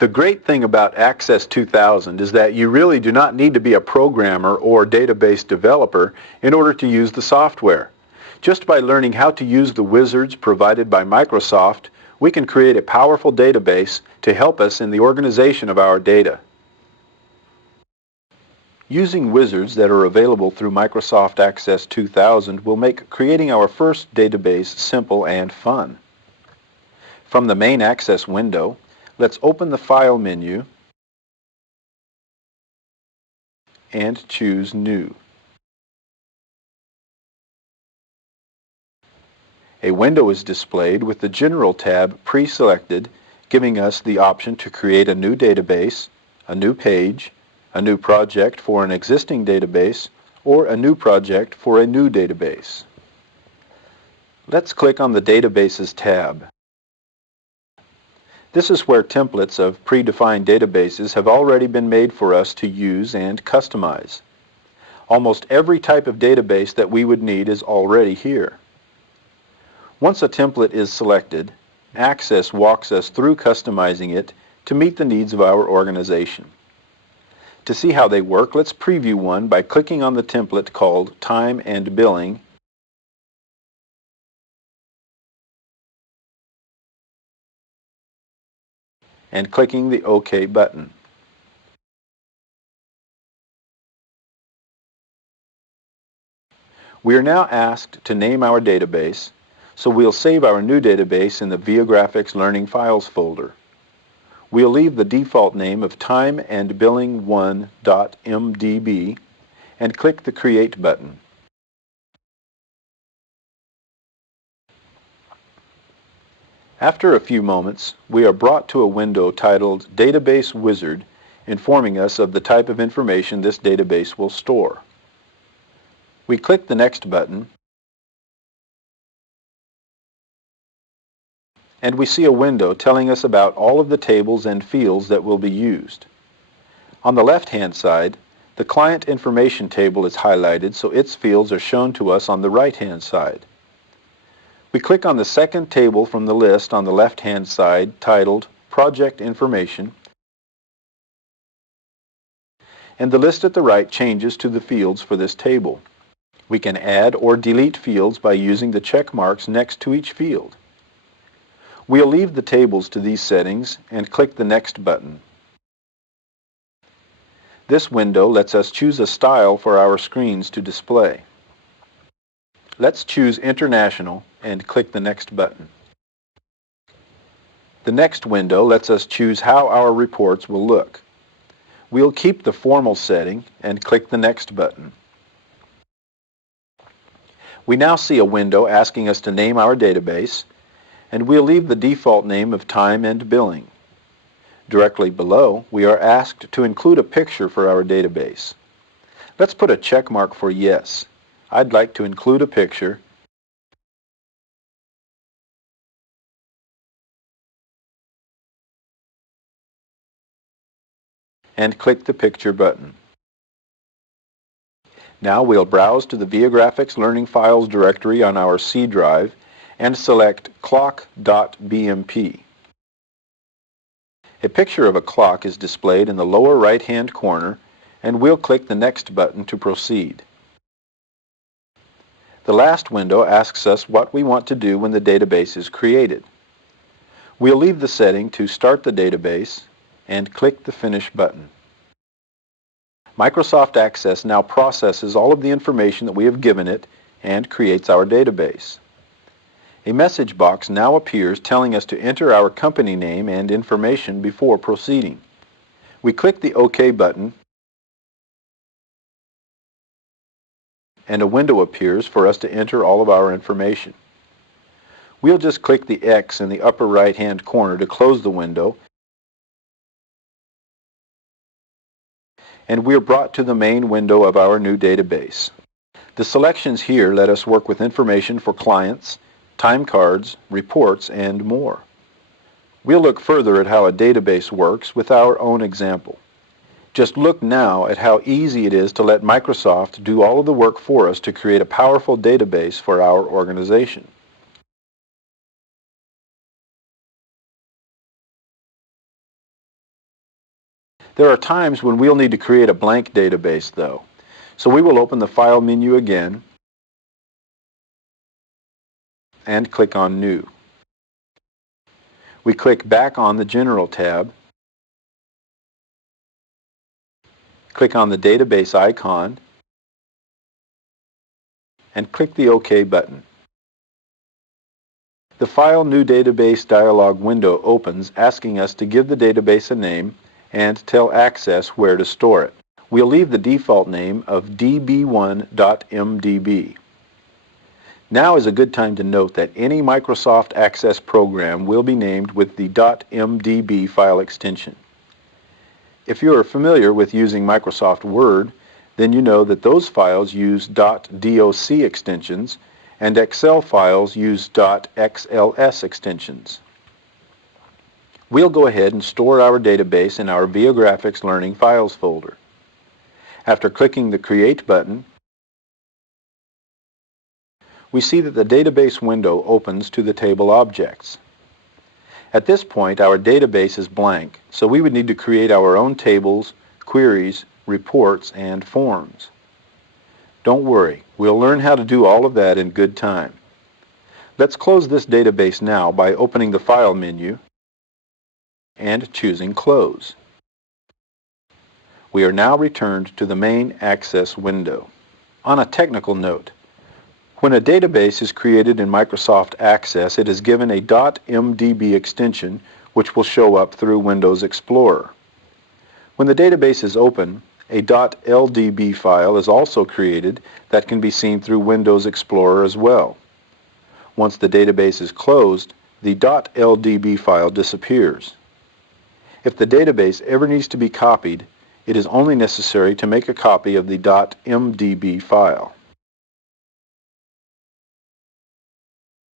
The great thing about Access 2000 is that you really do not need to be a programmer or database developer in order to use the software. Just by learning how to use the wizards provided by Microsoft, we can create a powerful database to help us in the organization of our data. Using wizards that are available through Microsoft Access 2000 will make creating our first database simple and fun. From the main Access window, let's open the File menu and choose New. A window is displayed with the General tab pre-selected, giving us the option to create a new database, a new page, a new project for an existing database, or a new project for a new database. Let's click on the Databases tab. This is where templates of predefined databases have already been made for us to use and customize. Almost every type of database that we would need is already here. Once a template is selected, Access walks us through customizing it to meet the needs of our organization. To see how they work, let's preview one by clicking on the template called Time and Billing and clicking the OK button. We are now asked to name our database, so we'll save our new database in the Viagrafix Learning Files folder. We'll leave the default name of timeandbilling1.mdb and click the Create button. After a few moments, we are brought to a window titled Database Wizard, informing us of the type of information this database will store. We click the Next button, and we see a window telling us about all of the tables and fields that will be used. On the left-hand side, the Client Information table is highlighted so its fields are shown to us on the right-hand side. We click on the second table from the list on the left-hand side titled Project Information, and the list at the right changes to the fields for this table. We can add or delete fields by using the check marks next to each field. We'll leave the tables to these settings and click the Next button. This window lets us choose a style for our screens to display. Let's choose International and click the Next button. The next window lets us choose how our reports will look. We'll keep the formal setting and click the Next button. We now see a window asking us to name our database, and we'll leave the default name of Time and Billing. Directly below, we are asked to include a picture for our database. Let's put a check mark for Yes. I'd like to include a picture, and click the Picture button. Now we'll browse to the Viagrafix Learning Files directory on our C drive and select clock.bmp. A picture of a clock is displayed in the lower right-hand corner, and we'll click the Next button to proceed. The last window asks us what we want to do when the database is created. We'll leave the setting to Start the Database and click the Finish button. Microsoft Access now processes all of the information that we have given it and creates our database. A message box now appears telling us to enter our company name and information before proceeding. We click the OK button, and a window appears for us to enter all of our information. We'll just click the X in the upper right-hand corner to close the window, and we're brought to the main window of our new database. The selections here let us work with information for clients, time cards, reports, and more. We'll look further at how a database works with our own example. Just look now at how easy it is to let Microsoft do all of the work for us to create a powerful database for our organization. There are times when we'll need to create a blank database though. So we will open the File menu again and click on New. We click back on the General tab, click on the database icon, and click the OK button. The File New Database dialog window opens, asking us to give the database a name and tell Access where to store it. We'll leave the default name of db1.mdb. Now is a good time to note that any Microsoft Access program will be named with the .mdb file extension. If you are familiar with using Microsoft Word, then you know that those files use .doc extensions and Excel files use .xls extensions. We'll go ahead and store our database in our Viagrafix Learning Files folder. After clicking the Create button, we see that the database window opens to the table objects. At this point, our database is blank, so we would need to create our own tables, queries, reports, and forms. Don't worry, we'll learn how to do all of that in good time. Let's close this database now by opening the File menu and choosing Close. We are now returned to the main Access window. On a technical note, when a database is created in Microsoft Access, it is given a .mdb extension which will show up through Windows Explorer. When the database is open, a .ldb file is also created that can be seen through Windows Explorer as well. Once the database is closed, the .ldb file disappears. If the database ever needs to be copied, it is only necessary to make a copy of the .mdb file.